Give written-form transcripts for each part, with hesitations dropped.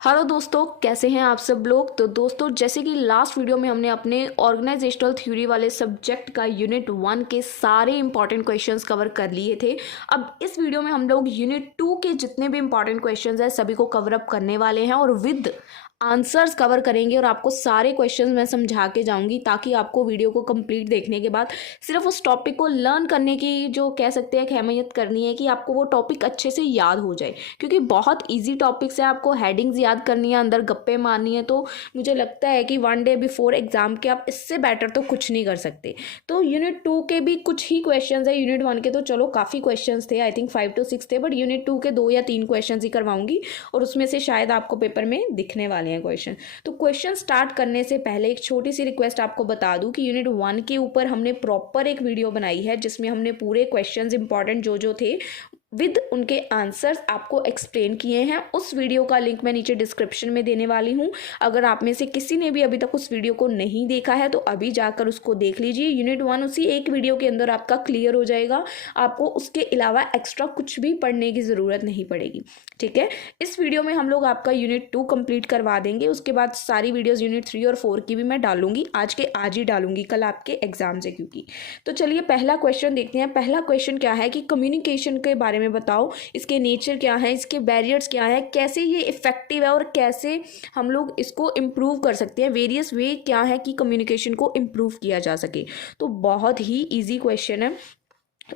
Hello दोस्तों, कैसे हैं आप सब लोग। तो दोस्तों, जैसे कि लास्ट वीडियो में हमने अपने ऑर्गेनाइजेशनल थ्योरी वाले सब्जेक्ट का यूनिट 1 के सारे इंपॉर्टेंट क्वेश्चंस कवर कर लिए थे। अब इस वीडियो में हम लोग यूनिट 2 के जितने भी इंपॉर्टेंट क्वेश्चंस हैं सभी को कवर अप करने वाले हैं और विद आंसर्स कवर करेंगे और आपको सारे क्वेश्चंस मैं समझा के जाऊंगी ताकि आपको वीडियो को कंप्लीट देखने के बाद सिर्फ उस टॉपिक को लर्न करने की जो कह सकते हैं अहमियत करनी है कि आपको वो टॉपिक अच्छे से याद हो जाए, क्योंकि बहुत इजी टॉपिक्स है। आपको हेडिंग्स याद करनी है, अंदर गप्पे मारनी है, तो मुझे लगता है कि 1 डे बिफोर एग्जाम के आप इससे बेटर तो कुछ नहीं कर सकते। तो यूनिट 2 के भी कुछ ही क्वेश्चन है। यूनिट 1 के तो चलो काफ़ी क्वेश्चन थे, आई थिंक 5 to 6 थे, बट यूनिट 2 के 2 या 3 क्वेश्चन ही करवाऊंगी और उसमें से शायद आपको पेपर में दिखने वाले हैं क्वेश्चन। तो क्वेश्चन स्टार्ट करने से पहले एक छोटी सी रिक्वेस्ट आपको बता दूं कि यूनिट 1 के ऊपर हमने प्रॉपर एक वीडियो बनाई है जिसमें हमने पूरे क्वेश्चंस इंपॉर्टेंट जो थे विद उनके आंसर्स आपको एक्सप्लेन किए हैं। उस वीडियो का लिंक मैं नीचे डिस्क्रिप्शन में देने वाली हूं। अगर आप में से किसी ने भी अभी तक उस वीडियो को नहीं देखा है तो अभी जाकर उसको देख लीजिए। यूनिट 1 उसी एक वीडियो के अंदर आपका क्लियर हो जाएगा, आपको उसके अलावा एक्स्ट्रा कुछ भी पढ़ने की ज़रूरत नहीं पड़ेगी। ठीक है, इस वीडियो में हम लोग आपका यूनिट 2 कंप्लीट करवा देंगे। उसके बाद सारी वीडियोज़ यूनिट 3 और 4 की भी मैं डालूंगी, आज ही डालूंगी, कल आपके एग्जाम से क्योंकि। तो चलिए पहला क्वेश्चन देखते हैं। पहला क्वेश्चन क्या है कि कम्युनिकेशन के बारे में बताओ, इसके नेचर क्या है, इसके बैरियर्स क्या है, कैसे ये इफेक्टिव है और कैसे हम लोग इसको इम्प्रूव कर सकते हैं, वेरियस वे क्या है कि कम्युनिकेशन को इम्प्रूव किया जा सके। तो बहुत ही ईजी क्वेश्चन है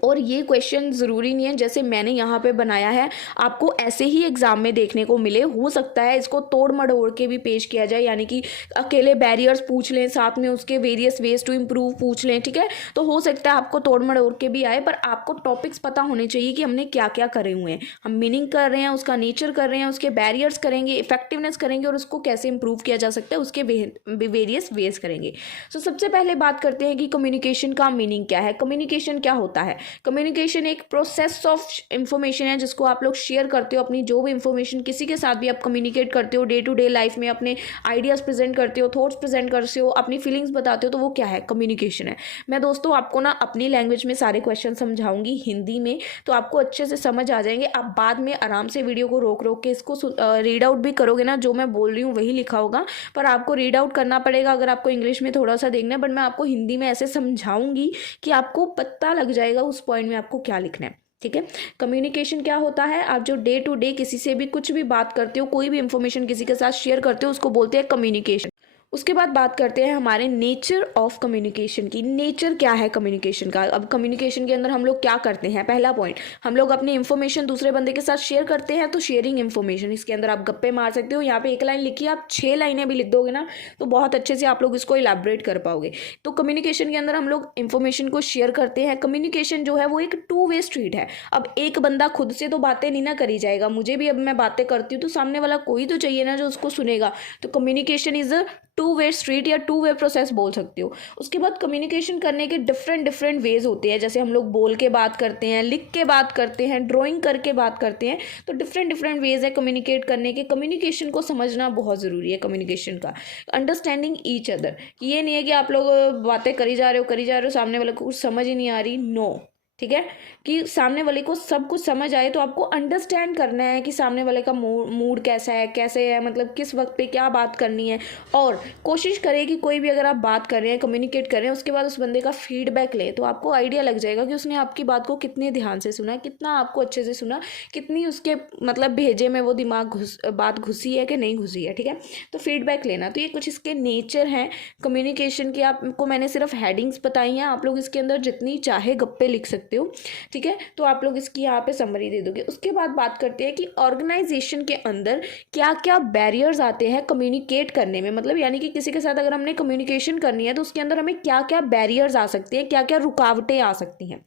और ये क्वेश्चन ज़रूरी नहीं है जैसे मैंने यहाँ पे बनाया है आपको ऐसे ही एग्जाम में देखने को मिले। हो सकता है इसको तोड़ मड़ोड़ के भी पेश किया जाए, यानी कि अकेले बैरियर्स पूछ लें, साथ में उसके वेरियस वेज टू इम्प्रूव पूछ लें। ठीक है, तो हो सकता है आपको तोड़ मड़ोड़ के भी आए, पर आपको टॉपिक्स पता होने चाहिए कि हमने क्या क्या करे हुए हैं। हम मीनिंग कर रहे हैं, उसका नेचर कर रहे हैं, उसके बैरियर्स करेंगे, इफेक्टिवनेस करेंगे और उसको कैसे इंप्रूव किया जा सकता है उसके वेरियस वेज करेंगे। तो सबसे पहले बात करते हैं कि कम्युनिकेशन का मीनिंग क्या है। कम्युनिकेशन क्या होता है? कम्युनिकेशन एक प्रोसेस ऑफ इंफॉर्मेशन है जिसको आप लोग शेयर करते हो। अपनी जो भी इंफॉर्मेशन किसी के साथ भी आप कम्युनिकेट करते हो, डे टू डे लाइफ में अपने आइडियाज़ प्रेजेंट करते हो, थॉट्स प्रेजेंट करते हो, अपनी फीलिंग्स बताते हो, तो वो क्या है? कम्युनिकेशन है। मैं दोस्तों आपको ना अपनी लैंग्वेज में सारे क्वेश्चन समझाऊंगी हिंदी में, तो आपको अच्छे से समझ आ जाएंगे। आप बाद में आराम से वीडियो को रोक रोक के इसको रीड आउट भी करोगे ना, जो मैं बोल रही हूँ वही लिखा होगा, पर आपको रीड आउट करना पड़ेगा अगर आपको इंग्लिश में थोड़ा सा देखना है। बट मैं आपको हिंदी में ऐसे समझाऊंगी कि आपको पता लग जाएगा उस पॉइंट में आपको क्या लिखना है। ठीक है, कम्युनिकेशन क्या होता है? आप जो डे टू डे किसी से भी कुछ भी बात करते हो, कोई भी इंफॉर्मेशन किसी के साथ शेयर करते हो, उसको बोलते हैं कम्युनिकेशन। उसके बाद बात करते हैं हमारे नेचर ऑफ कम्युनिकेशन की। नेचर क्या है कम्युनिकेशन का? अब कम्युनिकेशन के अंदर हम लोग क्या करते हैं? पहला पॉइंट, हम लोग अपनी इंफॉर्मेशन दूसरे बंदे के साथ शेयर करते हैं, तो शेयरिंग इंफॉर्मेशन। इसके अंदर आप गप्पे मार सकते हो। यहाँ पे एक लाइन लिखी है, आप 6 लाइनें भी लिख दोगे ना तो बहुत अच्छे से आप लोग इसको इलेबोरेट कर पाओगे। तो कम्युनिकेशन के अंदर हम लोग इंफॉर्मेशन को शेयर करते हैं। कम्युनिकेशन जो है वो एक 2 वे स्ट्रीट है। अब एक बंदा खुद से तो बातें नहीं ना करी जाएगा, मुझे भी अब मैं बातें करती हूँ तो सामने वाला कोई तो चाहिए ना जो उसको सुनेगा। तो communication is a 2 way street या 2 वे प्रोसेस बोल सकते हो। उसके बाद कम्युनिकेशन करने के डिफरेंट वेज होते हैं, जैसे हम लोग बोल के बात करते हैं, लिख के बात करते हैं, ड्राइंग करके बात करते हैं। तो डिफरेंट वेज है कम्युनिकेट करने के। कम्युनिकेशन को समझना बहुत ज़रूरी है। कम्युनिकेशन का अंडरस्टैंडिंग ईच अदर, ये नहीं है कि आप लोग बातें करी जा रहे हो, सामने वाले को कुछ समझ ही नहीं आ रही। नो, ठीक है, कि सामने वाले को सब कुछ समझ आए तो आपको अंडरस्टैंड करना है कि सामने वाले का मूड कैसा है, कैसे है, मतलब किस वक्त पे क्या बात करनी है। और कोशिश करें कि कोई भी अगर आप बात कर रहे हैं, कम्युनिकेट कर रहे हैं, उसके बाद उस बंदे का फीडबैक ले, तो आपको आइडिया लग जाएगा कि उसने आपकी बात को कितने ध्यान से सुना, कितना आपको अच्छे से सुना, कितनी उसके मतलब भेजे में वो बात घुसी है कि नहीं घुसी है। ठीक है, तो फीडबैक लेना, तो ये कुछ इसके नेचर हैं कम्युनिकेशन के। आपको मैंने सिर्फ हेडिंग्स बताई हैं, आप लोग इसके अंदर जितनी चाहे गप्पे लिख सकते हो। ठीक है, तो आप लोग इसकी यहाँ पे समरी दे दोगे। उसके बाद बात करते हैं कि ऑर्गेनाइजेशन के अंदर क्या क्या बैरियर्स आते हैं कम्युनिकेट करने में, मतलब यानी कि किसी के साथ अगर हमने कम्युनिकेशन करनी है तो उसके अंदर हमें क्या क्या बैरियर्स आ सकते हैं, क्या क्या रुकावटें आ सकती हैं।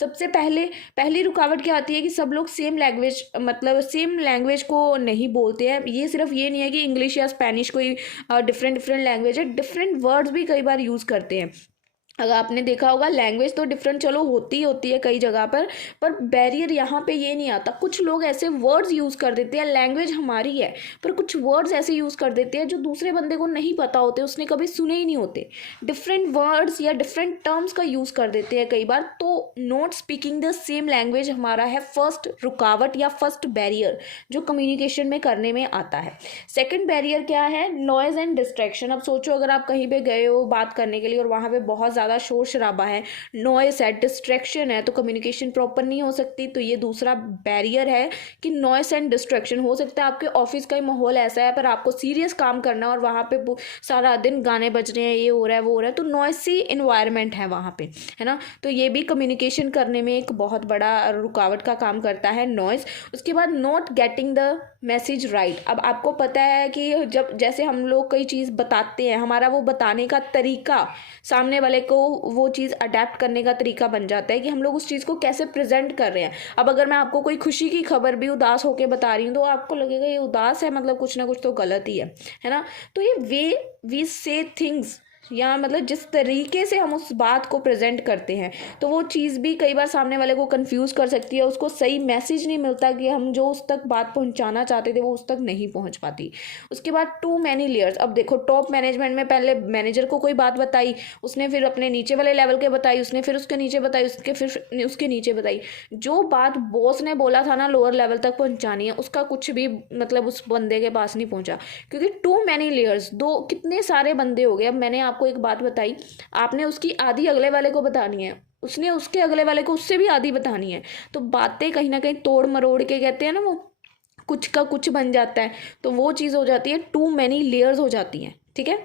सबसे पहली रुकावट क्या आती है कि सब लोग सेम लैंग्वेज को नहीं बोलते हैं। ये सिर्फ ये नहीं है कि इंग्लिश या स्पेनिश कोई डिफरेंट लैंग्वेज है, डिफरेंट वर्ड्स भी कई बार यूज़ करते हैं। अगर आपने देखा होगा लैंग्वेज तो डिफरेंट चलो होती ही होती है कई जगह पर बैरियर यहाँ पे ये नहीं आता। कुछ लोग ऐसे वर्ड्स यूज़ कर देते हैं, लैंग्वेज हमारी है पर कुछ वर्ड्स ऐसे यूज़ कर देते हैं जो दूसरे बंदे को नहीं पता होते, उसने कभी सुने ही नहीं होते। डिफरेंट वर्ड्स या डिफरेंट टर्म्स का यूज़ कर देते हैं कई बार। तो not speaking the same language हमारा है फर्स्ट रुकावट या फर्स्ट बैरियर जो कम्युनिकेशन में करने में आता है। सेकेंड बैरियर क्या है? Noise and distraction. अब सोचो अगर आप कहीं पे गए हो बात करने के लिए और वहाँ पे बहुत ज़्यादा शोर शराबा है, नॉइस है, डिस्ट्रैक्शन है, तो कम्युनिकेशन प्रॉपर नहीं हो सकती। तो ये दूसरा बैरियर है कि नॉइस एंड डिस्ट्रैक्शन। हो सकता है आपके ऑफिस का ही माहौल ऐसा है पर आपको सीरियस काम करना है और वहाँ पे सारा दिन गाने बज रहे हैं, ये हो रहा है वो हो रहा है, तो नॉइसी इन्वायरमेंट है वहाँ पे, है ना। तो ये भी कम्युनिकेशन करने में एक बहुत बड़ा रुकावट का काम करता है, नॉइस। उसके बाद not getting the message right. अब आपको पता है कि जब जैसे हम लोग कोई चीज़ बताते हैं, हमारा वो बताने का तरीका सामने वाले को वो चीज़ अडेप्ट करने का तरीका बन जाता है कि हम लोग उस चीज़ को कैसे प्रेजेंट कर रहे हैं। अब अगर मैं आपको कोई खुशी की खबर भी उदास होकर बता रही हूँ तो आपको लगेगा ये उदास है, मतलब कुछ ना कुछ तो गलत ही है ना। तो ये वी से थिंग्स या मतलब जिस तरीके से हम उस बात को प्रेजेंट करते हैं तो वो चीज़ भी कई बार सामने वाले को कंफ्यूज कर सकती है, उसको सही मैसेज नहीं मिलता कि हम जो उस तक बात पहुंचाना चाहते थे वो उस तक नहीं पहुंच पाती। उसके बाद टू मैनी लेयर्स। अब देखो टॉप मैनेजमेंट में पहले मैनेजर को कोई बात बताई, उसने फिर अपने नीचे वाले लेवल के बताई, उसने फिर उसके नीचे बताई, उसके फिर उसके नीचे बताई। जो बात बॉस ने बोला था ना लोअर लेवल तक पहुंचानी है, उसका कुछ भी मतलब उस बंदे के पास नहीं पहुंचा, क्योंकि टू मैनी लेयर्स, दो कितने सारे बंदे हो गए। अब मैंने आपको एक बात बताई, आपने उसकी आधी अगले वाले को बतानी है, उसने उसके अगले वाले को उससे भी आधी बतानी है। तो बातें कहीं ना कहीं तोड़ मरोड़ के कहते हैं ना, वो कुछ का कुछ बन जाता है। तो वो चीज़ हो जाती है, टू मैनी लेयर्स हो जाती हैं, ठीक है।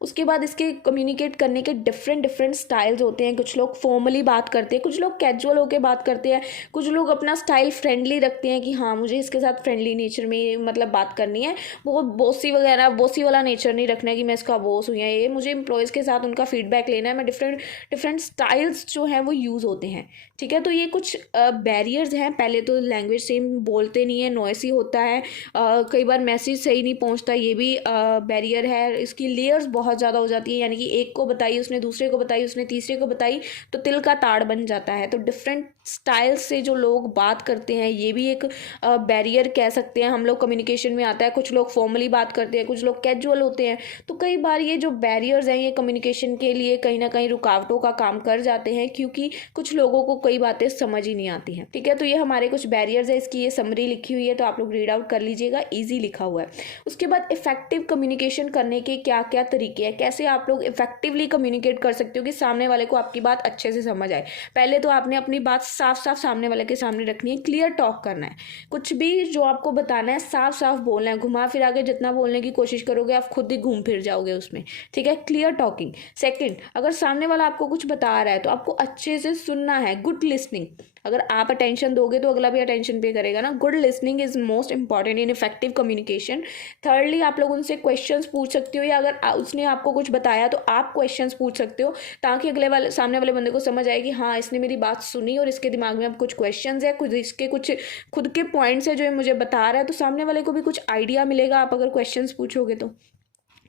उसके बाद इसके कम्युनिकेट करने के डिफरेंट डिफरेंट स्टाइल्स होते हैं। कुछ लोग फॉर्मली बात करते हैं, कुछ लोग कैजुअल होकर बात करते हैं, कुछ लोग अपना स्टाइल फ्रेंडली रखते हैं कि हाँ मुझे इसके साथ फ्रेंडली नेचर में मतलब बात करनी है, बहुत बॉसी वगैरह बॉसी वाला नेचर नहीं रखना है कि मैं इसका बॉस हूँ या ये मुझे एम्प्लॉयज़ के साथ उनका फीडबैक लेना है। मैं डिफरेंट डिफरेंट स्टाइल्स जो हैं वो यूज़ होते हैं, ठीक है। तो ये कुछ बैरियर्स हैं। पहले तो लैंग्वेज सेम बोलते नहीं है, नॉइसी होता है, कई बार मैसेज सही नहीं पहुंचता, ये भी बैरियर है। इसकी लेयर्स बहुत ज़्यादा हो जाती है, यानी कि एक को बताई उसने, दूसरे को बताई उसने, तीसरे को बताई, तो तिल का ताड़ बन जाता है। तो डिफरेंट स्टाइल से जो लोग बात करते हैं ये भी एक बैरियर कह सकते हैं हम लोग, कम्युनिकेशन में आता है। कुछ लोग फॉर्मली बात करते हैं, कुछ लोग कैजुअल होते हैं। तो कई बार ये जो बैरियर्स हैं ये कम्युनिकेशन के लिए कहीं ना कहीं रुकावटों का काम कर जाते हैं, क्योंकि कुछ लोगों को कई बातें समझ ही नहीं आती हैं, ठीक है। तो ये हमारे कुछ बैरियर्स है, इसकी ये समरी लिखी हुई है तो आप लोग रीड आउट कर लीजिएगा, ईजी लिखा हुआ है। उसके बाद इफेक्टिव कम्युनिकेशन करने के क्या क्या तरीके हैं, कैसे आप लोग इफेक्टिवली कम्युनिकेट कर सकते हो कि सामने वाले को आपकी बात अच्छे से समझ आए। पहले तो आपने अपनी बात साफ साफ सामने वाले के सामने रखनी है, क्लियर टॉक करना है। कुछ भी जो आपको बताना है साफ साफ बोलना है, घुमा फिरा के जितना बोलने की कोशिश करोगे आप खुद ही घूम फिर जाओगे उसमें, ठीक है। Clear talking. सेकंड, अगर सामने वाला आपको कुछ बता रहा है तो आपको अच्छे से सुनना है, गुड लिसनिंग। अगर आप अटेंशन दोगे तो अगला भी अटेंशन पे करेगा ना। Good listening is most important in effective communication. Thirdly, आप लोग उनसे क्वेश्चंस पूछ सकते हो, या अगर उसने आपको कुछ बताया तो आप क्वेश्चंस पूछ सकते हो, ताकि अगले वाले सामने वाले बंदे को समझ आए कि हाँ इसने मेरी बात सुनी और इसके दिमाग में अब कुछ क्वेश्चंस है, कुछ इसके कुछ खुद के पॉइंट्स है जो ये मुझे बता रहा है। तो सामने वाले को भी कुछ आइडिया मिलेगा आप अगर क्वेश्चंस पूछोगे तो,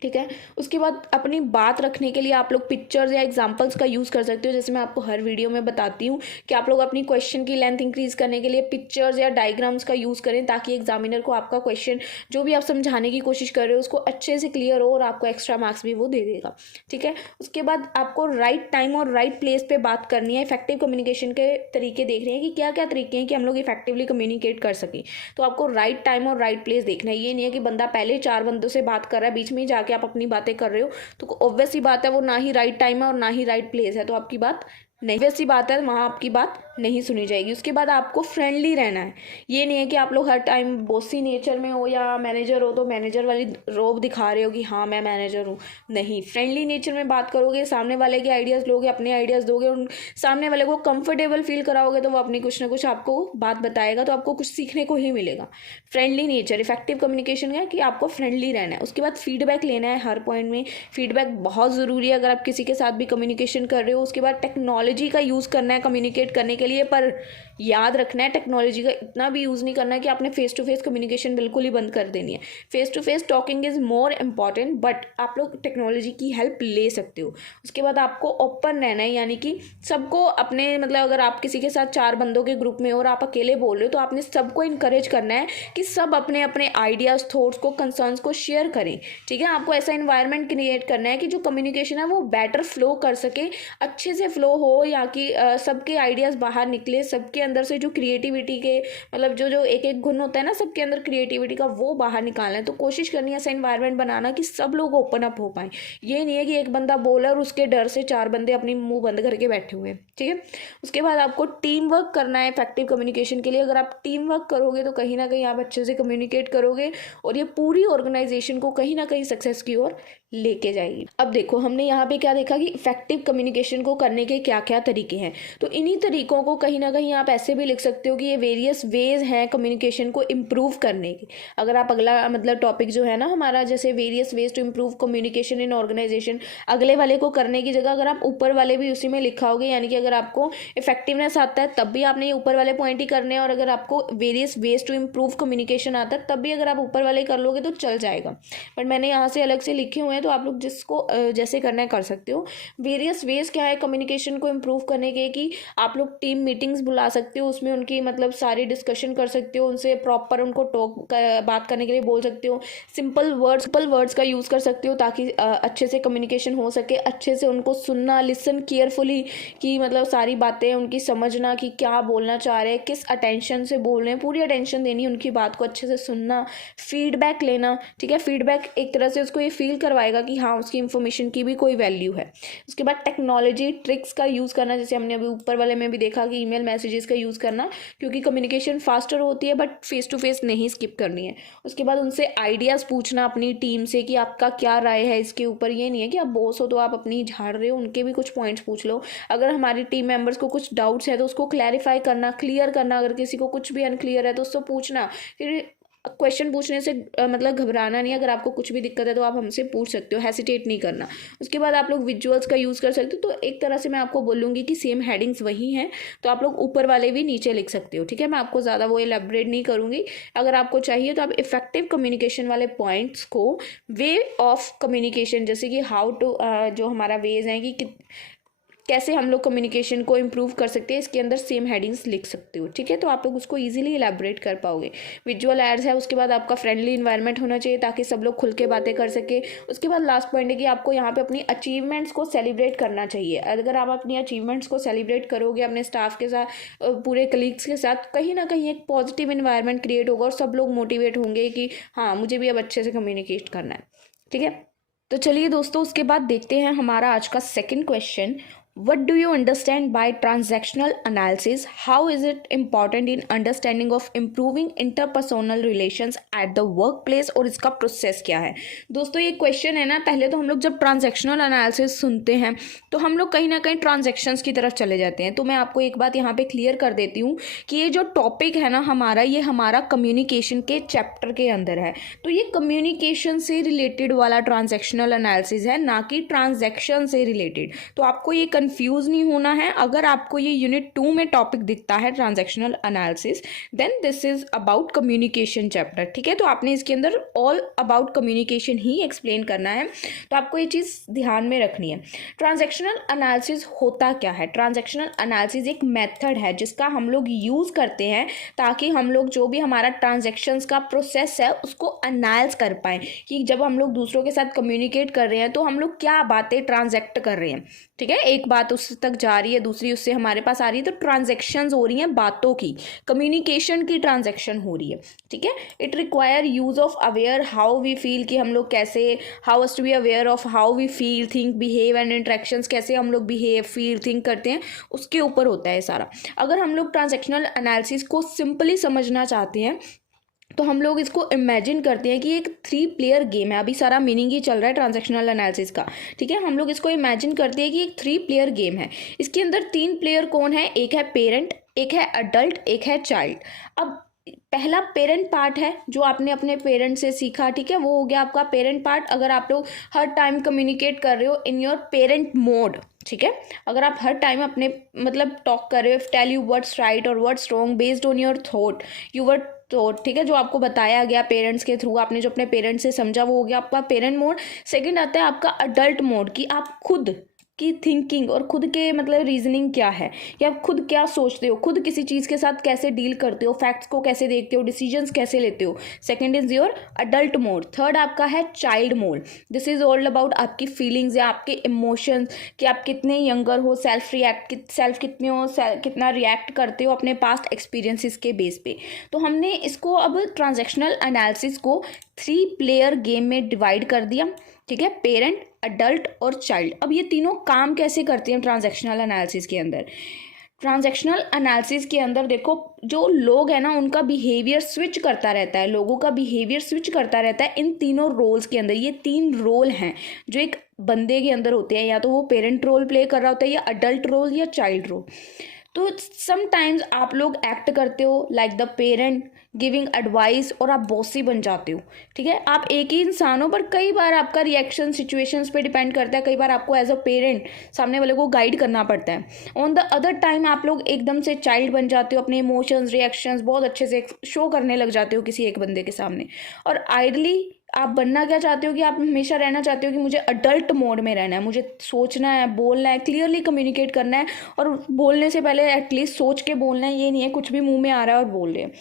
ठीक है। उसके बाद अपनी बात रखने के लिए आप लोग पिक्चर्स या एग्जांपल्स का यूज़ कर सकते हो। जैसे मैं आपको हर वीडियो में बताती हूँ कि आप लोग अपनी क्वेश्चन की लेंथ इंक्रीज करने के लिए पिक्चर्स या डायग्राम्स का यूज़ करें, ताकि एग्जामिनर को आपका क्वेश्चन जो भी आप समझाने की कोशिश कर रहे हो उसको अच्छे से क्लियर हो और आपको एक्स्ट्रा मार्क्स भी वो दे देगा, ठीक है। उसके बाद आपको राइट टाइम और राइट प्लेस पर बात करनी है। इफेक्टिव कम्युनिकेशन के तरीके देख रहे हैं कि क्या क्या तरीके हैं कि हम लोग इफेक्टिवली कम्युनिकेट कर सकें। तो आपको राइट टाइम और राइट प्लेस देखना है। ये नहीं है कि बंदा पहले 4 बंदों से बात कर रहा है, बीच में जाके आप अपनी बातें कर रहे हो, तो ऑब्वियस सी बात है वो ना ही राइट टाइम है और ना ही राइट प्लेस है, तो आपकी बात नहीं, वैसी बात है वहाँ आपकी बात नहीं सुनी जाएगी। उसके बाद आपको फ्रेंडली रहना है। ये नहीं है कि आप लोग हर टाइम बॉसी नेचर में हो या मैनेजर हो तो मैनेजर वाली रोब दिखा रहे हो कि हाँ मैं मैनेजर हूँ, नहीं। फ्रेंडली नेचर में बात करोगे, सामने वाले के आइडियाज़ लोगे, अपने आइडियाज़ दोगे, उन सामने वाले को कंफर्टेबल फील कराओगे तो वो अपनी कुछ ना कुछ आपको बात बताएगा, तो आपको कुछ सीखने को ही मिलेगा। फ्रेंडली नेचर, इफेक्टिव कम्युनिकेशन है कि आपको फ्रेंडली रहना है। उसके बाद फीडबैक लेना है हर पॉइंट में, फीडबैक बहुत ज़रूरी है अगर आप किसी के साथ भी कम्युनिकेशन कर रहे हो। उसके बाद टेक्नोलॉजी का यूज़ करना है कम्युनिकेट करने के लिए, पर याद रखना है, टेक्नोलॉजी का इतना भी यूज़ नहीं करना है कि आपने फेस टू फेस कम्युनिकेशन बिल्कुल ही बंद कर देनी है। Face to face talking is more important, but आप लोग टेक्नोलॉजी की हेल्प ले सकते हो। उसके बाद आपको ओपन रहना है, यानी कि सबको अपने मतलब अगर आप किसी के साथ 4 बंदों के ग्रुप में और आप अकेले बोल रहे हो तो आपने सबको इनकरेज करना है कि सब अपने अपने आइडियाज़, थॉट्स को, कंसर्न्स को शेयर करें। ठीक है, आपको ऐसा इन्वायरमेंट क्रिएट करना है कि जो कम्युनिकेशन है वो बेटर फ्लो कर सके, अच्छे से फ्लो हो, या कि सबके आइडियाज़ बाहर निकले, सबके अंदर से जो क्रिएटिविटी के मतलब जो जो एक एक गुण होता है ना सबके अंदर क्रिएटिविटी का, वो बाहर निकालना है। तो कोशिश करनी है ऐसा इन्वायरमेंट बनाना कि सब लोग ओपन अप हो पाएँ। ये नहीं है कि एक बंदा बोला और उसके डर से 4 बंदे अपनी मुंह बंद करके बैठे हुए हैं। ठीक है, उसके बाद आपको टीम वर्क करना है इफेक्टिव कम्युनिकेशन के लिए। अगर आप टीम वर्क करोगे तो कहीं ना कहीं आप अच्छे से कम्युनिकेट करोगे और ये पूरी ऑर्गेनाइजेशन को कहीं ना कहीं सक्सेस की ओर लेके जाएगी। अब देखो हमने यहाँ पे क्या देखा कि इफेक्टिव कम्युनिकेशन को करने के क्या क्या तरीके हैं। तो इन्हीं तरीकों को कहीं ना कहीं आप ऐसे भी लिख सकते हो कि ये वेरियस वेज हैं कम्युनिकेशन को इम्प्रूव करने की। अगर आप अगला मतलब टॉपिक जो है ना हमारा, जैसे various ways to improve communication in organisation, अगले वाले को करने की जगह अगर आप ऊपर वाले भी उसी में लिखाओगे, यानी कि अगर आपको इफेक्टिवनेस आता है तब भी आपने ये ऊपर वाले पॉइंट ही करने हैं, और अगर आपको various ways to improve communication आता है तब भी अगर आप ऊपर वाले कर लोगे तो चल जाएगा। बट मैंने यहाँ से अलग से लिखे हुए हैं, तो आप लोग जिसको जैसे करना है कर सकते हो। वेरियस वेज क्या है कम्युनिकेशन को इम्प्रूव करने के, कि आप लोग टीम मीटिंग्स बुला सकते हो, उसमें उनकी मतलब सारी डिस्कशन कर सकते हो, उनसे प्रॉपर उनको बात करने के लिए बोल सकते हो। सिंपल वर्ड्स का यूज़ कर सकते हो ताकि अच्छे से कम्युनिकेशन हो सके। अच्छे से उनको सुनना, लिसन केयरफुली, कि मतलब सारी बातें उनकी समझना कि क्या बोलना चाह रहे हैं, किस अटेंशन से बोल रहे हैं, पूरी अटेंशन देनी उनकी बात को, अच्छे से सुनना, फीडबैक लेना। ठीक है, फीडबैक एक तरह से उसको ये फील करवाएगा कि हाँ उसकी इन्फॉर्मेशन की भी कोई वैल्यू है। उसके बाद टेक्नोलॉजी ट्रिक्स का यूज़ करना, जैसे हमने अभी ऊपर वाले में भी देखा कि ईमेल मैसेजेस का यूज़ करना, क्योंकि कम्युनिकेशन फास्टर होती है बट फेस टू फेस नहीं स्किप करनी है। उसके बाद उनसे आइडियाज़ पूछना अपनी टीम से कि आपका क्या राय है इसके ऊपर। ये नहीं है कि आप बॉस हो तो आप अपनी झाड़ रहे हो, उनके भी कुछ पॉइंट्स पूछ लो। अगर हमारी टीम मेंबर्स को कुछ डाउट्स है तो उसको क्लैरिफाई करना, क्लियर करना। अगर किसी को कुछ भी अनक्लियर है तो उससे पूछना। फिर क्वेश्चन पूछने से मतलब घबराना नहीं। अगर आपको कुछ भी दिक्कत है तो आप हमसे पूछ सकते हो, हेसिटेट नहीं करना। उसके बाद आप लोग विजुअल्स का यूज़ कर सकते हो। तो एक तरह से मैं आपको बोलूँगी कि सेम हेडिंग्स वही हैं, तो आप लोग ऊपर वाले भी नीचे लिख सकते हो। ठीक है, मैं आपको ज़्यादा वो एलैबोरेट नहीं करूँगी। अगर आपको चाहिए तो आप इफेक्टिव कम्युनिकेशन वाले पॉइंट्स को, वे ऑफ कम्युनिकेशन, जैसे कि हाउ टू, जो हमारा वेज हैं कि कैसे हम लोग कम्युनिकेशन को इम्प्रूव कर सकते हैं, इसके अंदर सेम हेडिंग्स लिख सकते हो। ठीक है, तो आप लोग उसको इजीली इलेबोरेट कर पाओगे। विजुअल एड्स है, उसके बाद आपका फ्रेंडली इन्वायरमेंट होना चाहिए ताकि सब लोग खुल के बातें कर सके। उसके बाद लास्ट पॉइंट है कि आपको यहाँ पे अपनी अचीवमेंट्स को सेलिब्रेट करना चाहिए। अगर आप अपनी अचीवमेंट्स को सेलिब्रेट करोगे अपने स्टाफ के साथ, पूरे कलीग्स के साथ, कहीं ना कहीं एक पॉजिटिव इन्वायरमेंट क्रिएट होगा और सब लोग मोटिवेट होंगे कि हाँ मुझे भी अब अच्छे से कम्युनिकेट करना है। ठीक है, तो चलिए दोस्तों, उसके बाद देखते हैं हमारा आज का second question. What do you understand by transactional analysis? How is it important in understanding of improving interpersonal relations at the workplace? और इसका प्रोसेस क्या है? दोस्तों ये क्वेश्चन है ना, पहले तो हम लोग जब ट्रांजैक्शनल एनालिसिस सुनते हैं तो हम लोग कहीं ना कहीं ट्रांजैक्शंस की तरफ चले जाते हैं। तो मैं आपको एक बात यहाँ पे क्लियर कर देती हूँ कि ये जो टॉपिक है ना हमारा, ये हमारा कम्युनिकेशन के चैप्टर के अंदर है। तो ये कम्युनिकेशन से रिलेटेड वाला ट्रांजैक्शनल एनालिसिस है, ना कि ट्रांजैक्शन से रिलेटेड। तो आपको ये कंफ्यूज नहीं होना है। अगर आपको ये यूनिट 2 में टॉपिक दिखता है transactional analysis, then this is about communication chapter. ठीक है, तो आपने इसके अंदर ऑल अबाउट कम्युनिकेशन ही एक्सप्लेन करना है। तो आपको ये चीज़ ध्यान में रखनी है। ट्रांजैक्शनल एनालिसिस होता क्या है? ट्रांजैक्शनल एनालिसिस एक मेथड है जिसका हम लोग यूज़ करते हैं ताकि हम लोग जो भी हमारा ट्रांजैक्शंस का प्रोसेस है उसको एनालाइज कर पाएँ कि जब हम लोग दूसरों के साथ कम्युनिकेट कर रहे हैं तो हम लोग क्या बातें ट्रांजैक्ट कर रहे हैं। ठीक है, एक बात उस तक जा रही है, दूसरी उससे हमारे पास आ रही है, तो ट्रांजैक्शंस हो रही हैं, बातों की, कम्युनिकेशन की ट्रांजैक्शन हो रही है। ठीक है, it require use of aware how we feel, कि हम लोग कैसे, how as to be aware of how we feel, think, behave and interactions, कैसे हम लोग बिहेव, फील, थिंक करते हैं, उसके ऊपर होता है सारा। अगर हम लोग ट्रांजैक्शनल एनालिसिस को सिंपली समझना चाहते हैं तो हम लोग इसको इमेजिन करते हैं कि एक 3 प्लेयर गेम है। अभी सारा मीनिंग ही चल रहा है ट्रांजैक्शनल एनालिसिस का। ठीक है, हम लोग इसको इमेजिन करते हैं कि एक 3 प्लेयर गेम है। इसके अंदर 3 प्लेयर कौन है? एक है पेरेंट, एक है अडल्ट, एक है चाइल्ड। अब पहला पेरेंट पार्ट है जो आपने अपने पेरेंट से सीखा, ठीक है, वो हो गया आपका पेरेंट पार्ट। अगर आप लोग हर टाइम कम्युनिकेट कर रहे हो इन योर पेरेंट मोड, ठीक है, अगर आप हर टाइम अपने मतलब टॉक कर रहे हो, टेल यू व्हाट्स राइट और what's wrong based on your thought, your thought, ठीक है, जो आपको बताया गया पेरेंट्स के थ्रू, आपने जो अपने पेरेंट्स से समझा, वो हो गया आपका पेरेंट मोड। सेकंड आता है आपका अडल्ट मोड, कि आप खुद की थिंकिंग और खुद के मतलब रीजनिंग क्या है, या खुद क्या सोचते हो, खुद किसी चीज़ के साथ कैसे डील करते हो, फैक्ट्स को कैसे देखते हो, डिसीजंस कैसे लेते हो। Second is your adult mode. Third आपका है child mode. This is all about आपकी फीलिंग्स या आपके इमोशंस, कि आप कितने यंगर हो, सेल्फ कितने हो, कितना रिएक्ट करते हो अपने पास्ट एक्सपीरियंसेस के बेस पे। तो हमने इसको अब ट्रांजैक्शनल एनालिसिस को 3 प्लेयर गेम में डिवाइड कर दिया, ठीक है, पेरेंट, अडल्ट और चाइल्ड। अब ये तीनों काम कैसे करती हैं ट्रांजैक्शनल एनालिसिस के अंदर। ट्रांजैक्शनल एनालिसिस के अंदर देखो, जो लोग हैं ना उनका बिहेवियर स्विच करता रहता है, लोगों का बिहेवियर स्विच करता रहता है इन तीनों रोल्स के अंदर। ये 3 रोल हैं जो एक बंदे के अंदर होते हैं, या तो वो पेरेंट रोल प्ले कर रहा होता है, या अडल्ट रोल, या चाइल्ड रोल। तो समटाइम्स आप लोग एक्ट करते हो like the parent giving advice, और आप बॉसी बन जाते हो, ठीक है। आप एक ही इंसान हो, पर कई बार आपका रिएक्शन सिचुएशंस पे डिपेंड करता है, कई बार आपको एज अ पेरेंट सामने वाले को गाइड करना पड़ता है। ऑन द अदर टाइम आप लोग एकदम से चाइल्ड बन जाते हो, अपने इमोशंस रिएक्शंस बहुत अच्छे से शो करने लग जाते हो किसी एक बंदे के सामने। और आइडली आप बनना क्या चाहते हो, कि आप हमेशा रहना चाहते हो कि मुझे अडल्ट मोड में रहना है, मुझे सोचना है, बोलना है, क्लियरली कम्युनिकेट करना है, और बोलने से पहले एटलीस्ट सोच के बोलना है, ये नहीं है कुछ भी मुंह में आ रहा है और बोल रहे हैं।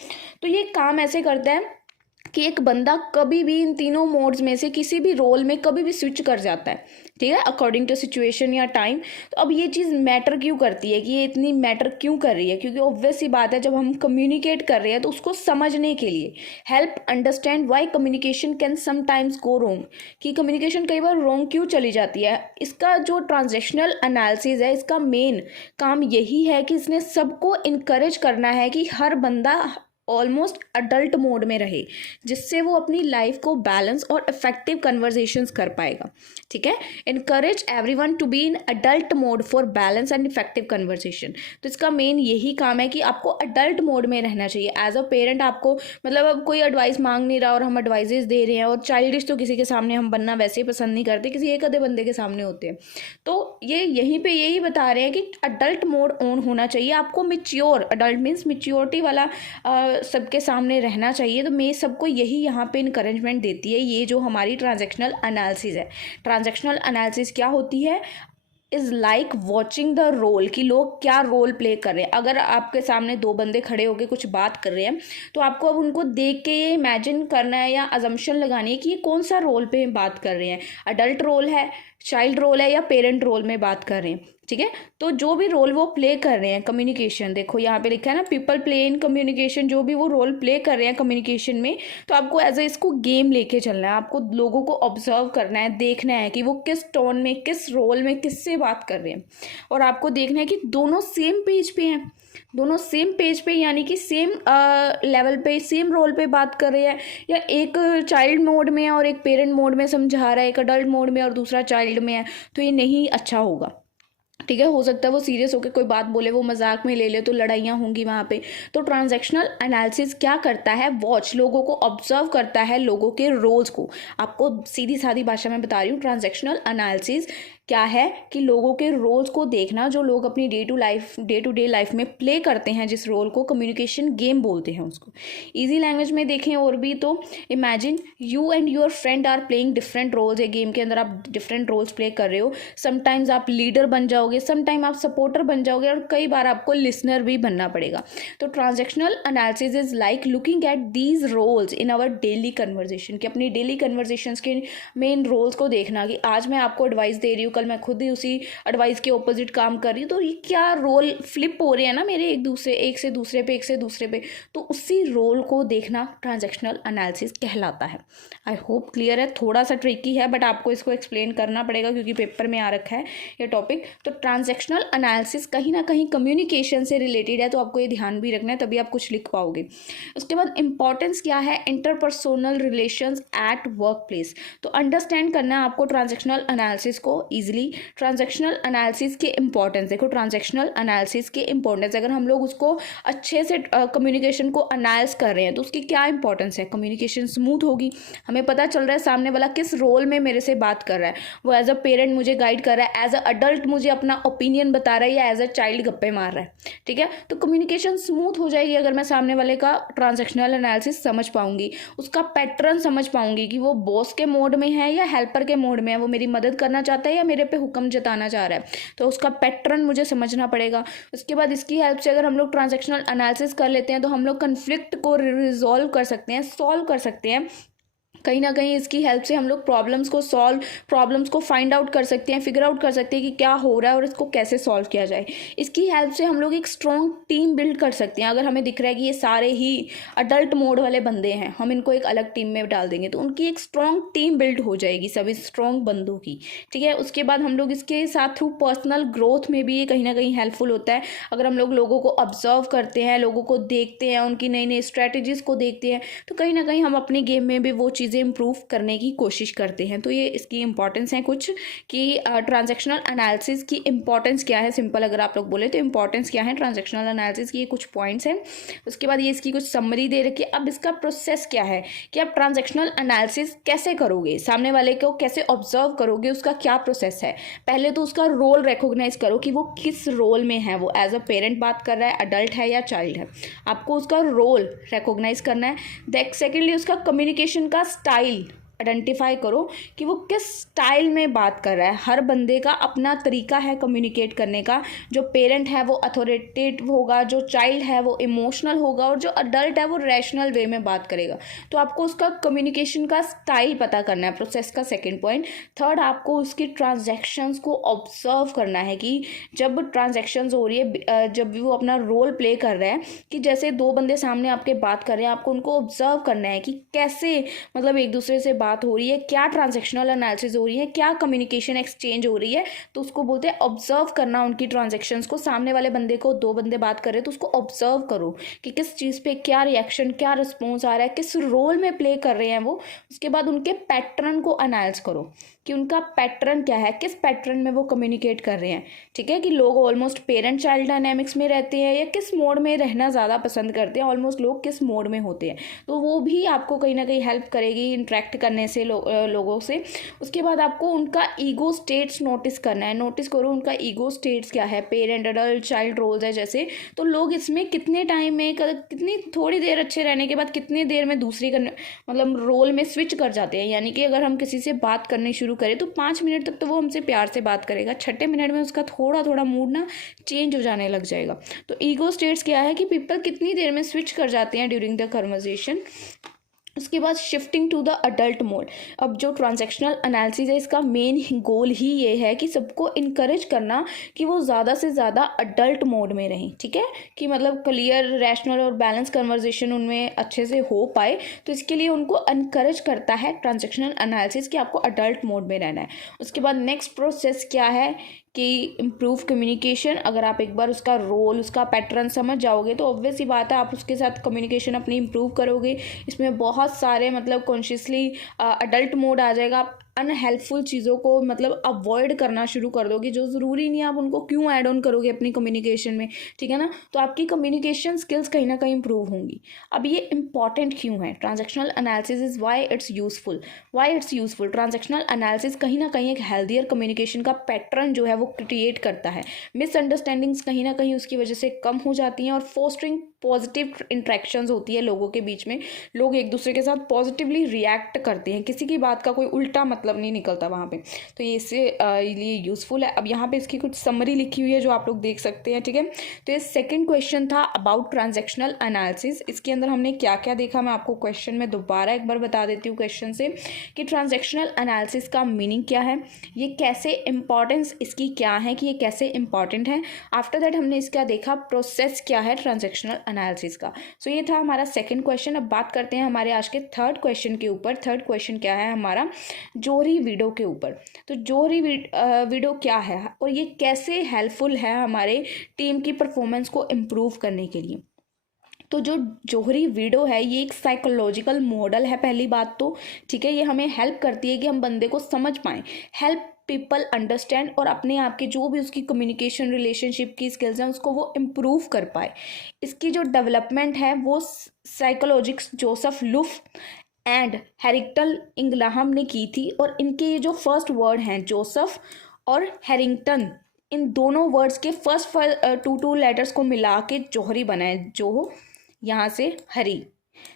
तो ये काम ऐसे करता है कि एक बंदा कभी भी इन तीनों मोड्स में से किसी भी रोल में कभी भी स्विच कर जाता है, ठीक है, अकॉर्डिंग टू सिचुएशन या टाइम। तो अब ये चीज़ मैटर क्यों करती है, कि ये इतनी मैटर क्यों कर रही है, क्योंकि ऑब्वियस सी बात है, जब हम कम्युनिकेट कर रहे हैं तो उसको समझने के लिए, help understand why communication can sometimes go wrong, कि कम्युनिकेशन कई बार रोंग क्यों चली जाती है। इसका जो ट्रांजेक्शनल एनालिसिस है, इसका मेन काम यही है कि इसने सबको इनकरेज करना है कि हर बंदा ऑलमोस्ट अडल्ट मोड में रहे, जिससे वो अपनी लाइफ को बैलेंस और इफेक्टिव कन्वर्जेशंस कर पाएगा, ठीक है। Encourage everyone to be in adult mode for balance and effective conversation. तो इसका मेन यही काम है कि आपको अडल्ट मोड में रहना चाहिए। एज अ पेरेंट आपको मतलब अब कोई एडवाइस मांग नहीं रहा और हम एडवाइजेस दे रहे हैं, और चाइल्डिश तो किसी के सामने हम बनना वैसे ही पसंद नहीं करते, किसी एक आधे बंदे के सामने होते हैं। तो ये यहीं पे यही बता रहे हैं कि अडल्ट मोड ऑन होना चाहिए आपको। मिच्योर, अडल्ट मीन्स मिच्योरिटी वाला सबके सामने रहना चाहिए। तो मैं सबको यही यहाँ पे इनकरेजमेंट देती है, ये जो हमारी ट्रांजैक्शनल एनालिसिस है। ट्रांजैक्शनल एनालिसिस क्या होती है, is like watching the role, कि लोग क्या रोल प्ले कर रहे हैं। अगर आपके सामने 2 बंदे खड़े होकर कुछ बात कर रहे हैं, तो आपको अब उनको देख के ये इमेजिन करना है या अजम्पशन लगानी है कि ये कौन सा रोल पे बात कर रहे हैं, अडल्ट रोल है, चाइल्ड रोल है, या पेरेंट रोल में बात कर रहे हैं, ठीक है। तो जो भी रोल वो प्ले कर रहे हैं कम्युनिकेशन, देखो यहाँ पे लिखा है ना, पीपल प्ले इन कम्युनिकेशन, जो भी वो रोल प्ले कर रहे हैं कम्युनिकेशन में, तो आपको एज ए इसको गेम लेके चलना है। आपको लोगों को ऑब्जर्व करना है, देखना है कि वो किस टोन में, किस रोल में, किससे बात कर रहे हैं, और आपको देखना है कि दोनों सेम पेज पे हैं, दोनों सेम पेज पे, यानी कि सेम लेवल पे, सेम रोल पे बात कर रहे हैं, या एक चाइल्ड मोड में है और एक पेरेंट मोड में समझा रहा है, एक अडल्ट मोड में और दूसरा चाइल्ड में है। तो ये नहीं अच्छा होगा, ठीक है। हो सकता है वो सीरियस होकर कोई बात बोले, वो मजाक में ले ले, तो लड़ाइयाँ होंगी वहाँ पे। तो ट्रांजैक्शनल एनालिसिस क्या करता है, वॉच, लोगों को ऑब्जर्व करता है, लोगों के रोल्स को। आपको सीधी सादी भाषा में बता रही हूँ, ट्रांजैक्शनल एनालिसिस क्या है कि लोगों के रोल्स को देखना, जो लोग अपनी डे टू डे लाइफ में प्ले करते हैं, जिस रोल को कम्युनिकेशन गेम बोलते हैं उसको। ईजी लैंग्वेज में देखें और भी तो imagine you and your friend are playing different roles. एक गेम के अंदर आप डिफरेंट रोल्स प्ले कर रहे हो। समटाइम्स आप लीडर बन जाओगे, समटाइम आप सपोर्टर बन जाओगे, और कई बार आपको लिसनर भी बनना पड़ेगा। तो transactional analysis is like looking at these roles in our daily conversation, कि अपनी डेली कन्वर्जेशंस के मेन रोल्स को देखना, कि आज मैं आपको एडवाइस दे रही हूँ, कल मैं खुद ही उसी एडवाइस के ऑपोजिट काम कर रही हूँ, तो ये क्या रोल फ्लिप हो रहे हैं ना मेरे, एक से दूसरे पे, तो उसी रोल को देखना ट्रांजैक्शनल एनालिसिस कहलाता है। आई होप क्लियर है, थोड़ा सा ट्रिकी है, बट आपको इसको एक्सप्लेन करना पड़ेगा क्योंकि पेपर में आ रखा है ये टॉपिक। तो ट्रांजैक्शनल एनालिसिस कहीं ना कहीं कम्युनिकेशन से रिलेटेड है, तो आपको ये ध्यान भी रखना है, तभी आप कुछ लिख पाओगे। उसके बाद इंपॉर्टेंस क्या है, इंटरपर्सोनल रिलेशंस एट वर्क प्लेस। तो अंडरस्टैंड करना है आपको ट्रांजैक्शनल एनालिसिस को ईजिली। ईजिली। ट्रांजैक्शनल एनालिसिस के इंपॉर्टेंस देखो, ट्रांजैक्शनल एनालिसिस के इंपॉर्टेंस, अगर हम लोग उसको अच्छे से कम्युनिकेशन को एनालाइज कर रहे हैं तो उसकी क्या इंपॉर्टेंस है। कम्युनिकेशन स्मूथ होगी, हमें पता चल रहा है सामने वाला किस रोल में मेरे से बात कर रहा है, वो एज अ पेरेंट मुझे गाइड कर रहा है, एज अ अडल्ट मुझे अपना ओपिनियन बता रहा है, या एज अ चाइल्ड गप्पे मार रहा है, ठीक है। तो कम्युनिकेशन स्मूथ हो जाएगी अगर मैं सामने वाले का ट्रांजैक्शनल एनालिसिस समझ पाऊंगी, उसका पैटर्न समझ पाऊंगी कि वो बॉस के मोड में है या हेल्पर के मोड में है, वो मेरी मदद करना चाहता है या मेरे पे हुक्म जताना चाह रहा है, तो उसका पैटर्न मुझे समझना पड़ेगा। उसके बाद इसकी हेल्प से अगर हम लोग ट्रांजैक्शनल एनालिसिस कर लेते हैं तो हम लोग कन्फ्लिक्ट को रिजॉल्व कर सकते हैं, सॉल्व कर सकते हैं। कहीं ना कहीं इसकी हेल्प से हम लोग प्रॉब्लम्स को फाइंड आउट कर सकते हैं, फिगर आउट कर सकते हैं कि क्या हो रहा है और इसको कैसे सॉल्व किया जाए। इसकी हेल्प से हम लोग एक स्ट्रॉन्ग टीम बिल्ड कर सकते हैं। अगर हमें दिख रहा है कि ये सारे ही अडल्ट मोड वाले बंदे हैं, हम इनको एक अलग टीम में डाल देंगे तो उनकी एक स्ट्रॉन्ग टीम बिल्ड हो जाएगी सभी स्ट्रॉन्ग बंदों की, ठीक है। उसके बाद हम लोग इसके साथ थ्रू पर्सनल ग्रोथ में भी ये कहीं ना कहीं हेल्पफुल होता है। अगर हम लोग लोगों को ऑब्जर्व करते हैं, लोगों को देखते हैं, उनकी नई नई स्ट्रैटेजीज को देखते हैं, तो कहीं ना कहीं हम अपनी गेम में भी वो चीज़ें इंप्रूव करने की कोशिश करते हैं। तो ये इसकी इंपॉर्टेंस है कुछ कि ट्रांजैक्शनल एनालिसिस की इंपॉर्टेंस क्या है। सिंपल अगर आप लोग बोले तो इंपॉर्टेंस क्या है ट्रांजैक्शनल एनालिसिस की, ये कुछ पॉइंट्स हैं। उसके बाद ये इसकी कुछ समरी दे रखी है। अब इसका प्रोसेस क्या है कि आप ट्रांजैक्शनल एनालिसिस कैसे करोगे, सामने वाले को कैसे ऑब्जर्व करोगे, उसका क्या प्रोसेस है। पहले तो उसका रोल रिकॉग्नाइज करो कि वो किस रोल में है, वो एज अ पेरेंट बात कर रहा है, अडल्ट है या चाइल्ड है, आपको उसका रोल रिकॉग्नाइज करना है। सेकेंडली उसका कम्युनिकेशन का स्टाइल आइडेंटिफाई करो कि वो किस स्टाइल में बात कर रहा है। हर बंदे का अपना तरीका है कम्युनिकेट करने का। जो पेरेंट है वो अथॉरिटेटिव होगा, जो चाइल्ड है वो इमोशनल होगा, और जो अडल्ट है वो रैशनल वे में बात करेगा। तो आपको उसका कम्युनिकेशन का स्टाइल पता करना है, प्रोसेस का सेकेंड पॉइंट। थर्ड, आपको उसकी ट्रांजैक्शंस को ऑब्जर्व करना है कि जब ट्रांजैक्शंस हो रही है, जब भी वो अपना रोल प्ले कर रहा है, कि जैसे दो बंदे सामने आपके बात कर रहे हैं, आपको उनको ऑब्जर्व करना है कि कैसे मतलब एक दूसरे से बात हो रही है, क्या ट्रांजैक्शनल एनालिसिस हो रही है, क्या कम्युनिकेशन एक्सचेंज हो रही है। तो उसको बोलते हैं ऑब्जर्व करना उनकी ट्रांजैक्शंस को। सामने वाले बंदे को, दो बंदे बात कर रहे हैं तो उसको ऑब्जर्व करो कि किस चीज़ पे क्या रिएक्शन, क्या रिस्पॉन्स आ रहा है, किस रोल में प्ले कर रहे हैं वो। उसके बाद उनके पैटर्न को एनालाइज करो कि उनका पैटर्न क्या है, किस पैटर्न में वो कम्युनिकेट कर रहे हैं, ठीक है। कि लोग ऑलमोस्ट पेरेंट चाइल्ड डायनेमिक्स में रहते हैं या किस मोड में रहना ज़्यादा पसंद करते हैं, ऑलमोस्ट लोग किस मोड में होते हैं। तो वो भी आपको कहीं ना कहीं हेल्प करेगी इंटरेक्ट करने से लोगों से। उसके बाद आपको उनका ईगो स्टेट्स नोटिस करना है। नोटिस करो उनका ईगो स्टेट्स क्या है, पेरेंट अडल्ट चाइल्ड रोल्स है जैसे, तो लोग इसमें कितने टाइम में, कितनी थोड़ी देर अच्छे रहने के बाद कितनी देर में दूसरी मतलब रोल में स्विच कर जाते हैं। यानी कि अगर हम किसी से बात करनी शुरू करें तो 5 मिनट तक तो वो हमसे प्यार से बात करेगा, छठे मिनट में उसका थोड़ा थोड़ा मूड ना चेंज हो जाने लग जाएगा। तो ईगो स्टेट्स क्या है कि पीपल कितनी देर में स्विच कर जाते हैं ड्यूरिंग द कन्वर्सेशन। उसके बाद shifting to the adult mode. अब जो ट्रांजैक्शनल एनालिसिस है इसका मेन गोल ही ये है कि सबको इनकरेज करना कि वो ज़्यादा से ज़्यादा अडल्ट मोड में रहें, ठीक है। कि मतलब क्लियर, रैशनल और बैलेंस कन्वर्सेशन उनमें अच्छे से हो पाए। तो इसके लिए उनको इनकरेज करता है ट्रांजैक्शनल एनालिसिस कि आपको अडल्ट मोड में रहना है। उसके बाद नेक्स्ट प्रोसेस क्या है कि इम्प्रूव कम्युनिकेशन। अगर आप एक बार उसका रोल, उसका पैटर्न समझ जाओगे तो ऑब्वियस ही बात है आप उसके साथ कम्युनिकेशन अपनी इम्प्रूव करोगे। इसमें बहुत सारे मतलब कॉन्शियसली अडल्ट मोड आ जाएगा। आप अनहेल्पफुल चीज़ों को मतलब अवॉइड करना शुरू कर दोगे, जो ज़रूरी नहीं है आप उनको क्यों ऐड ऑन करोगे अपनी कम्युनिकेशन में, ठीक है ना। तो आपकी कम्युनिकेशन स्किल्स कहीं ना कहीं इंप्रूव होंगी। अब ये इंपॉर्टेंट क्यों है transactional analysis, is why it's useful. Transactional analysis कहीं ना कहीं एक हेल्दियर कम्युनिकेशन का पैटर्न जो है वो क्रिएट करता है। मिसअंडरस्टैंडिंग्स कहीं ना कहीं उसकी वजह से कम हो जाती हैं और फोस्टरिंग पॉजिटिव इंट्रैक्शंस होती है लोगों के बीच में। लोग एक दूसरे के साथ पॉजिटिवली रिएक्ट करते हैं, किसी की बात का कोई उल्टा मतलब नहीं निकलता वहाँ पे। तो ये इससे लिए यूज़फुल है। अब यहाँ पे इसकी कुछ समरी लिखी हुई है जो आप लोग देख सकते हैं, ठीक है। तो ये सेकंड क्वेश्चन था अबाउट ट्रांजैक्शनल एनालिसिस। इसके अंदर हमने क्या क्या देखा मैं आपको क्वेश्चन में दोबारा एक बार बता देती हूँ क्वेश्चन से कि ट्रांजैक्शनल एनालिसिस का मीनिंग क्या है, ये कैसे इंपॉर्टेंस इसकी क्या है कि ये कैसे इंपॉर्टेंट है। आफ्टर दैट हमने इसका देखा प्रोसेस क्या है ट्रांजैक्शनल एनालिसिस का। सो ये था हमारा सेकंड क्वेश्चन। अब बात करते हैं हमारे आज के थर्ड क्वेश्चन के ऊपर। थर्ड क्वेश्चन क्या है हमारा, जोहरी विडो के ऊपर। तो जोहरी विडो क्या है और ये कैसे हेल्पफुल है हमारे टीम की परफॉर्मेंस को इम्प्रूव करने के लिए। तो जो जोहरी विडो है ये एक साइकोलॉजिकल मॉडल है पहली बात तो, ठीक है। ये हमें हेल्प करती है कि हम बंदे को समझ पाएँ, हेल्प पीपल अंडरस्टैंड, और अपने आप के जो भी उसकी कम्युनिकेशन रिलेशनशिप की स्किल्स हैं उसको वो इम्प्रूव कर पाए। इसकी जो डेवलपमेंट है वो psychologist Joseph Luft and Harrington इंग्लहम ने की थी, और इनके ये जो फर्स्ट वर्ड हैं जोसेफ और हैरिंगटन, इन दोनों वर्ड्स के फर्स्ट टू लेटर्स को मिला के जौहरी बना है, जो यहाँ से हरी।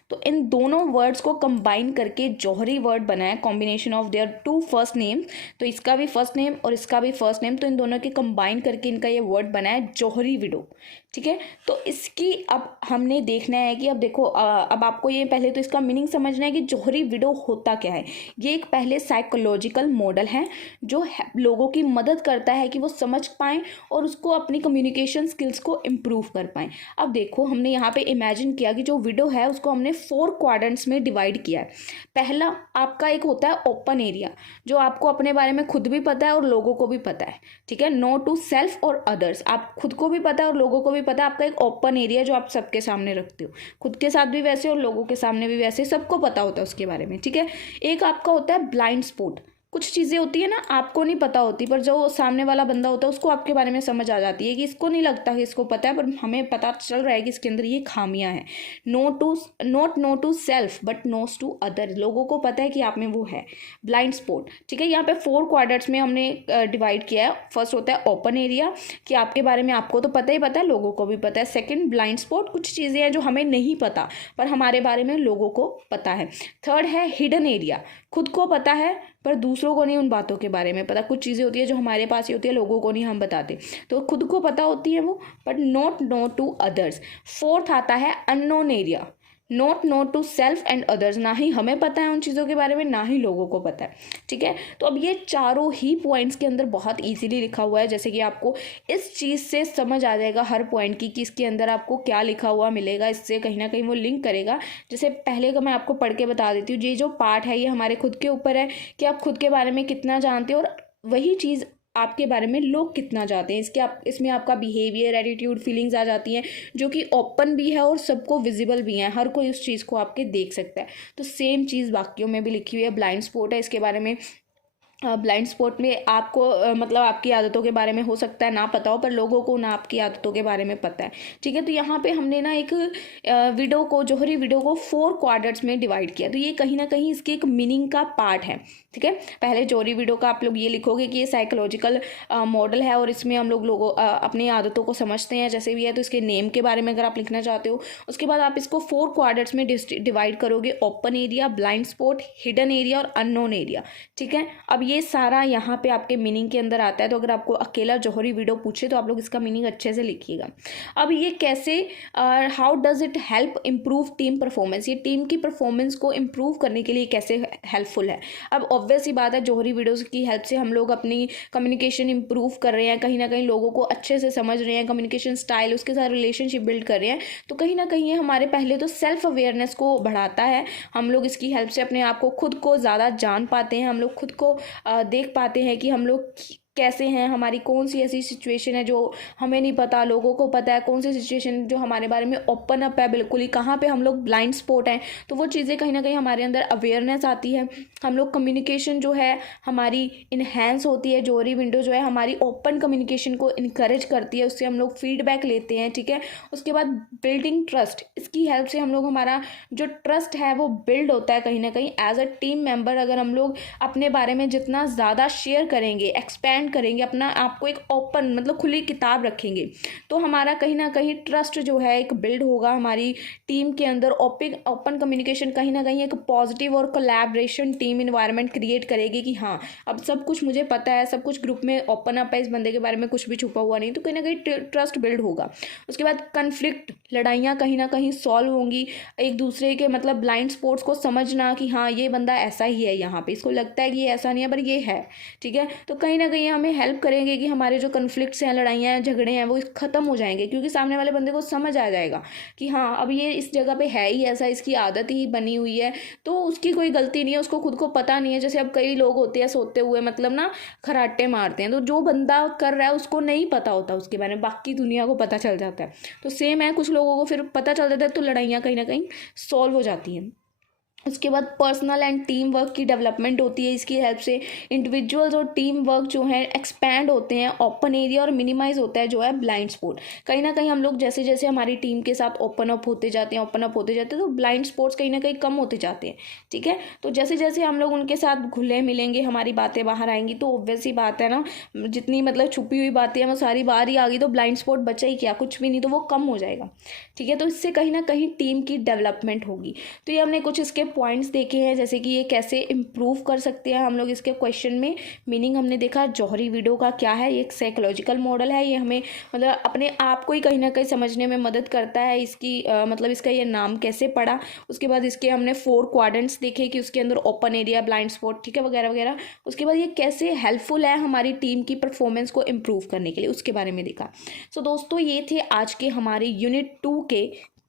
तो इन दोनों वर्ड्स को कंबाइन करके जौहरी वर्ड बना है, combination of their two first name. तो इसका भी फर्स्ट नेम और इसका भी फर्स्ट नेम, तो इन दोनों के कंबाइन करके इनका ये वर्ड बना है जौहरी विडो, ठीक है। तो इसकी अब हमने देखना है कि अब देखो अब आपको ये पहले तो इसका मीनिंग समझना है कि जौहरी विडो होता क्या है। ये एक पहले साइकोलॉजिकल मॉडल है जो लोगों की मदद करता है कि वो समझ पाएँ और उसको अपनी कम्युनिकेशन स्किल्स को इम्प्रूव कर पाएँ। अब देखो हमने यहाँ पे इमेजिन किया कि जो विडो है उसको हमने 4 क्वाड्रेंट्स में डिवाइड किया है। पहला आपका एक होता है ओपन एरिया, जो आपको अपने बारे में खुद भी पता है और लोगों को भी पता है, ठीक है। नो टू सेल्फ और अदर्स, आप खुद को भी पता है और लोगों को भी पता है। आपका एक ओपन एरिया जो आप सबके सामने रखते हो, खुद के साथ भी वैसे और लोगों के सामने भी वैसे, सबको पता होता है उसके बारे में, ठीक है। एक आपका होता है ब्लाइंड स्पॉट, कुछ चीज़ें होती है ना आपको नहीं पता होती, पर जो सामने वाला बंदा होता है उसको आपके बारे में समझ आ जाती है कि इसको नहीं लगता कि इसको पता है, पर हमें पता चल रहा है कि इसके अंदर ये खामियां हैं। Not know to self but knows to other, लोगों को पता है कि आप में वो है। ब्लाइंड स्पॉट, ठीक है। यहाँ पे 4 क्वाड्रेंट्स में हमने डिवाइड किया है। फर्स्ट होता है ओपन एरिया, कि आपके बारे में आपको तो पता ही पता है, लोगों को भी पता है। सेकेंड ब्लाइंड स्पॉट, कुछ चीज़ें हैं जो हमें नहीं पता पर हमारे बारे में लोगों को पता है। थर्ड है हिडन एरिया, खुद को पता है पर दूसरों को नहीं उन बातों के बारे में पता। कुछ चीज़ें होती है जो हमारे पास ही होती है, लोगों को नहीं हम बताते, तो खुद को पता होती है वो, but not know to others. Fourth आता है unknown area, not know to self and others, ना ही हमें पता है उन चीज़ों के बारे में ना ही लोगों को पता है, ठीक है। तो अब ये चारों ही पॉइंट्स के अंदर बहुत इजीली लिखा हुआ है, जैसे कि आपको इस चीज़ से समझ आ जाएगा हर पॉइंट की कि इसके अंदर आपको क्या लिखा हुआ मिलेगा, इससे कहीं ना कहीं वो लिंक करेगा। जैसे पहले का मैं आपको पढ़ के बता देती हूँ, ये जो पार्ट है ये हमारे खुद के ऊपर है कि आप खुद के बारे में कितना जानते हो, और वही चीज़ आपके बारे में लोग कितना चाहते हैं। इसमें आपका बिहेवियर, एटीट्यूड, फीलिंग्स आ जाती हैं जो कि ओपन भी है और सबको विजिबल भी है, हर कोई उस चीज़ को आपके देख सकता है। तो सेम चीज़ वाक्यों में भी लिखी हुई है। ब्लाइंड स्पॉट है, इसके बारे में ब्लाइंड स्पॉट में आपको मतलब आपकी आदतों के बारे में हो सकता है ना पता हो, पर लोगों को ना आपकी आदतों के बारे में पता है, ठीक है। तो यहाँ पे हमने ना एक विडो को, जौहरी विडो को 4 क्वाड्रेंट्स में डिवाइड किया, तो ये कहीं ना कहीं इसके एक मीनिंग का पार्ट है, ठीक है। पहले जौहरी विडो का आप लोग ये लिखोगे कि ये साइकोलॉजिकल मॉडल है और इसमें हम लोग अपनी आदतों को समझते हैं जैसे भी है। तो इसके नेम के बारे में अगर आप लिखना चाहते हो, उसके बाद आप इसको 4 क्वाड्रेंट्स में डिवाइड करोगे, open area, blind spot, hidden area और अननोन एरिया, ठीक है। अब ये सारा यहाँ पे आपके मीनिंग के अंदर आता है। तो अगर आपको अकेला जौहरी विडो पूछे तो आप लोग इसका मीनिंग अच्छे से लिखिएगा। अब ये कैसे, how does it help improve team performance, ये टीम की परफॉर्मेंस को इम्प्रूव करने के लिए कैसे हेल्पफुल है। अब ऑब्वियस ही बात है, जौहरी विडोज की हेल्प से हम लोग अपनी कम्युनिकेशन इंप्रूव कर रहे हैं, कहीं ना कहीं लोगों को अच्छे से समझ रहे हैं, कम्युनिकेशन स्टाइल, उसके साथ रिलेशनशिप बिल्ड कर रहे हैं। तो कहीं ना कहीं ये हमारे पहले तो सेल्फ अवेयरनेस को बढ़ाता है। हम लोग इसकी हेल्प से अपने आप को, खुद को ज़्यादा जान पाते हैं, हम लोग खुद को देख पाते हैं कि हम लोग कैसे हैं, हमारी कौन सी ऐसी सिचुएशन है जो हमें नहीं पता, लोगों को पता है, कौन सी सिचुएशन जो हमारे बारे में ओपन अप है बिल्कुल ही, कहाँ पे हम लोग ब्लाइंड स्पॉट हैं। तो वो चीज़ें कहीं ना कहीं हमारे अंदर अवेयरनेस आती है, हम लोग कम्युनिकेशन जो है हमारी इन्हेंस होती है। जौहरी विडो जो है हमारी ओपन कम्युनिकेशन को इनकरेज करती है, उससे हम लोग फीडबैक लेते हैं, ठीक है। उसके बाद बिल्डिंग ट्रस्ट, इसकी हेल्प से हम लोग, हमारा जो ट्रस्ट है वो बिल्ड होता है कहीं ना कहीं एज अ टीम मेंबर। अगर हम लोग अपने बारे में जितना ज़्यादा शेयर करेंगे, एक्सपैंड करेंगे, अपना आपको एक ओपन मतलब खुली किताब रखेंगे, तो हमारा कहीं ना कहीं ट्रस्ट जो है एक बिल्ड होगा हमारी टीम के अंदर। ओपन कम्युनिकेशन कहीं ना कहीं एक पॉजिटिव और कोलैबोरेशन टीम इन्वायरमेंट क्रिएट करेगी कि हाँ अब सब कुछ मुझे पता है, सब कुछ ग्रुप में ओपन अप है, इस बंदे के बारे में कुछ भी छुपा हुआ नहीं, तो कहीं ना कहीं ट्रस्ट बिल्ड होगा। उसके बाद कन्फ्लिक्ट, लड़ाइयाँ कहीं ना कहीं सॉल्व होंगी, एक दूसरे के मतलब ब्लाइंड स्पॉट्स को समझना कि हाँ ये बंदा ऐसा ही है, यहाँ पे इसको लगता है कि ये ऐसा नहीं है पर ये है, ठीक है। तो कहीं ना कहीं हमें हेल्प करेंगे कि हमारे जो कन्फ्लिक्ट्स हैं, लड़ाइयाँ हैं, झगड़े हैं, वो ख़त्म हो जाएंगे, क्योंकि सामने वाले बंदे को समझ आ जाएगा कि हाँ अब ये इस जगह पे है ही ऐसा, इसकी आदत ही बनी हुई है, तो उसकी कोई गलती नहीं है, उसको खुद को पता नहीं है। जैसे अब कई लोग होते हैं सोते हुए मतलब ना खराटे मारते हैं, तो जो बंदा कर रहा है उसको नहीं पता होता उसके बारे में, बाकी दुनिया को पता चल जाता है। तो सेम है, कुछ लोगों को फिर पता चल जाता है, तो लड़ाइयाँ कहीं ना कहीं सॉल्व हो जाती हैं। उसके बाद पर्सनल एंड टीम वर्क की डेवलपमेंट होती है इसकी हेल्प से। इंडिविजुअल्स और टीम वर्क जो है एक्सपैंड होते हैं। ओपन एरिया और मिनिमाइज होता है जो है ब्लाइंड स्पॉट। कहीं ना कहीं हम लोग जैसे जैसे हमारी टीम के साथ ओपन अप होते जाते हैं तो ब्लाइंड स्पॉट्स कहीं ना कहीं कम होते जाते हैं। ठीक है, तो जैसे जैसे हम लोग उनके साथ घुले मिलेंगे, हमारी बातें बाहर आएंगी, तो ऑब्वियस ही बात है ना, जितनी मतलब छुपी हुई बातें हैं वो सारी बाहर ही आ गई, तो ब्लाइंड स्पॉट बचा ही क्या, कुछ भी नहीं, तो वो कम हो जाएगा। ठीक है, तो इससे कहीं ना कहीं टीम की डेवलपमेंट होगी। तो ये हमने कुछ इसके पॉइंट्स देखे हैं, जैसे कि ये कैसे इम्प्रूव कर सकते हैं हम लोग इसके क्वेश्चन में। मीनिंग हमने देखा जौहरी वीडियो का क्या है, ये एक साइकोलॉजिकल मॉडल है, ये हमें मतलब अपने आप को ही कहीं ना कहीं समझने में मदद करता है। इसकी मतलब इसका ये नाम कैसे पड़ा। उसके बाद इसके हमने 4 क्वाड्रेंट्स देखे कि उसके अंदर ओपन एरिया, ब्लाइंड स्पॉट, ठीक है, वगैरह वगैरह। उसके बाद ये कैसे हेल्पफुल है हमारी टीम की परफॉर्मेंस को इम्प्रूव करने के लिए, उसके बारे में देखा। सो दोस्तों ये थे आज के हमारे यूनिट 2 के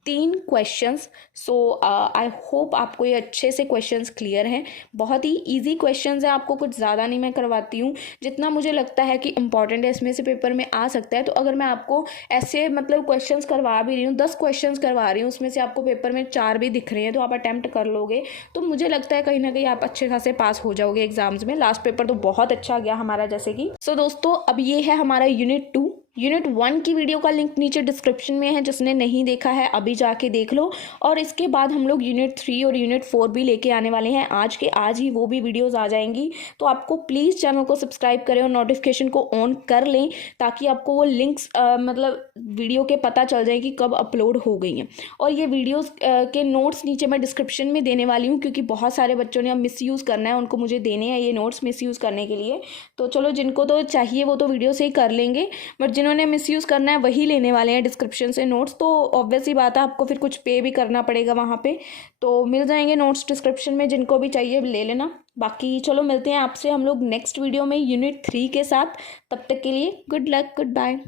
3 क्वेश्चंस। सो आई होप आपको ये अच्छे से क्वेश्चंस क्लियर हैं। बहुत ही इजी क्वेश्चंस हैं, आपको कुछ ज़्यादा नहीं मैं करवाती हूँ, जितना मुझे लगता है कि इंपॉर्टेंट है इसमें से पेपर में आ सकता है। तो अगर मैं आपको ऐसे मतलब क्वेश्चंस करवा भी रही हूँ, 10 क्वेश्चंस करवा रही हूँ, उसमें से आपको पेपर में 4 भी दिख रहे हैं, तो आप अटैम्प्ट कर लोगे, तो मुझे लगता है कहीं ना कहीं आप अच्छे खासे पास हो जाओगे एग्जाम्स में। लास्ट पेपर तो बहुत अच्छा गया हमारा जैसे कि। सो दोस्तों अब ये है हमारा यूनिट 2। यूनिट 1 की वीडियो का लिंक नीचे डिस्क्रिप्शन में है, जिसने नहीं देखा है अभी जाके देख लो। और इसके बाद हम लोग यूनिट 3 और यूनिट 4 भी लेके आने वाले हैं, आज के आज ही वो भी वीडियोस आ जाएंगी। तो आपको प्लीज़ चैनल को सब्सक्राइब करें और नोटिफिकेशन को ऑन कर लें, ताकि आपको वो लिंक्स मतलब वीडियो के पता चल जाए कि कब अपलोड हो गई हैं। और ये वीडियोज़ के नोट्स नीचे मैं डिस्क्रिप्शन में देने वाली हूँ, क्योंकि बहुत सारे बच्चों ने अब मिसयूज़ करना है, उनको मुझे देने हैं ये नोट्स मिसयूज़ करने के लिए। तो चलो जिनको तो चाहिए वो तो वीडियो से ही कर लेंगे, बट जिन्होंने मिसयूज़ करना है वही लेने वाले हैं डिस्क्रिप्शन से नोट्स। तो ऑब्वियस ही बात है, आपको फिर कुछ पे भी करना पड़ेगा वहाँ पे, तो मिल जाएंगे नोट्स डिस्क्रिप्शन में, जिनको भी चाहिए ले लेना। बाकी चलो मिलते हैं आपसे हम लोग नेक्स्ट वीडियो में यूनिट 3 के साथ। तब तक के लिए गुड लक, गुड बाय।